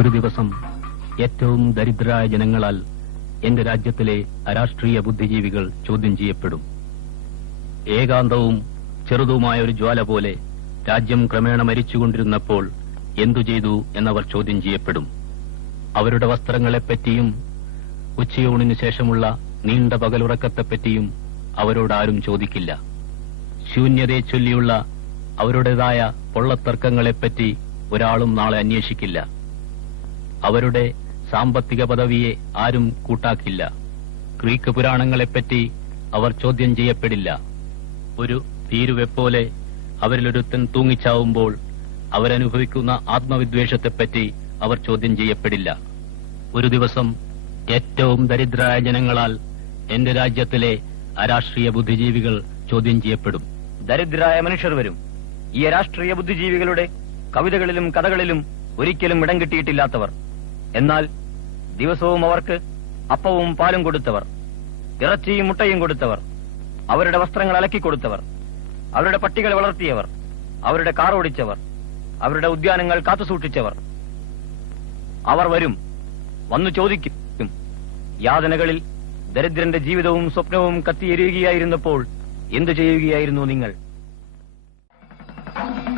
ഒരു ദിവസം ഏറ്റവും ദരിദ്രരായ ജനങ്ങളാൽ എന്റെ രാജ്യത്തിലെ അരാഷ്ട്രീയ ബുദ്ധിജീവികൾ ചോദ്യം ചെയ്യപ്പെടും. ഏകാന്തവും ചെറുതുമായ ഒരു ജ്വാല പോലെ രാജ്യം ക്രമേണ മരിച്ചുകൊണ്ടിരുന്നപ്പോൾ എന്തു ചെയ്തു എന്നവർ ചോദ്യം ചെയ്യപ്പെടും. അവരുടെ വസ്ത്രങ്ങളെപ്പറ്റിയും ഉച്ചയൂണിനു ശേഷമുള്ള നീണ്ട പകലുറക്കത്തെപ്പറ്റിയും അവരോടാരും ചോദിക്കില്ല. ശൂന്യതയെ ചൊല്ലിയുള്ള അവരുടേതായ പൊള്ളത്തർക്കങ്ങളെപ്പറ്റി ഒരാളും നാളെ അന്വേഷിക്കില്ല. അവരുടെ സാമ്പത്തിക പദവിയെ ആരും കൂട്ടാക്കില്ല. ഗ്രീക്ക് പുരാണങ്ങളെപ്പറ്റി അവർ ചോദ്യം ചെയ്യപ്പെടില്ല. ഒരു തീരുവെപ്പോലെ അവരിലൊരുത്തൻ തൂങ്ങിച്ചാവുമ്പോൾ അവരനുഭവിക്കുന്ന ആത്മവിദ്വേഷത്തെപ്പറ്റി അവർ ചോദ്യം ചെയ്യപ്പെടില്ല. ഒരു ദിവസം ഏറ്റവും ദരിദ്രരായ ജനങ്ങളാൽ എന്റെ രാജ്യത്തിലെ അരാഷ്ട്രീയ ബുദ്ധിജീവികൾ ചോദ്യം ചെയ്യപ്പെടും. ദരിദ്രരായ മനുഷ്യർ വരും. ഈ രാഷ്ട്രീയ ബുദ്ധിജീവികളുടെ കവിതകളിലും കഥകളിലും ഒരിക്കലും ഇടം കിട്ടിയിട്ടില്ലാത്തവർ, എന്നാൽ ദിവസവും അവർക്ക് അപ്പവും പാലും കൊടുത്തവർ, ഇറച്ചിയും മുട്ടയും കൊടുത്തവർ, അവരുടെ വസ്ത്രങ്ങൾ അലക്കിക്കൊടുത്തവർ, അവരുടെ പട്ടികളെ വളർത്തിയവർ, അവരുടെ കാർ ഓടിച്ചവർ, അവരുടെ ഉദ്യാനങ്ങൾ കാത്തുസൂക്ഷിച്ചവർ. അവർ വരും, വന്നു ചോദിക്കും, യാതനകളിൽ ദരിദ്രന്റെ ജീവിതവും സ്വപ്നവും കത്തിയെരിയുകയായിരുന്നപ്പോൾ എന്തു ചെയ്യുകയായിരുന്നു നിങ്ങൾ?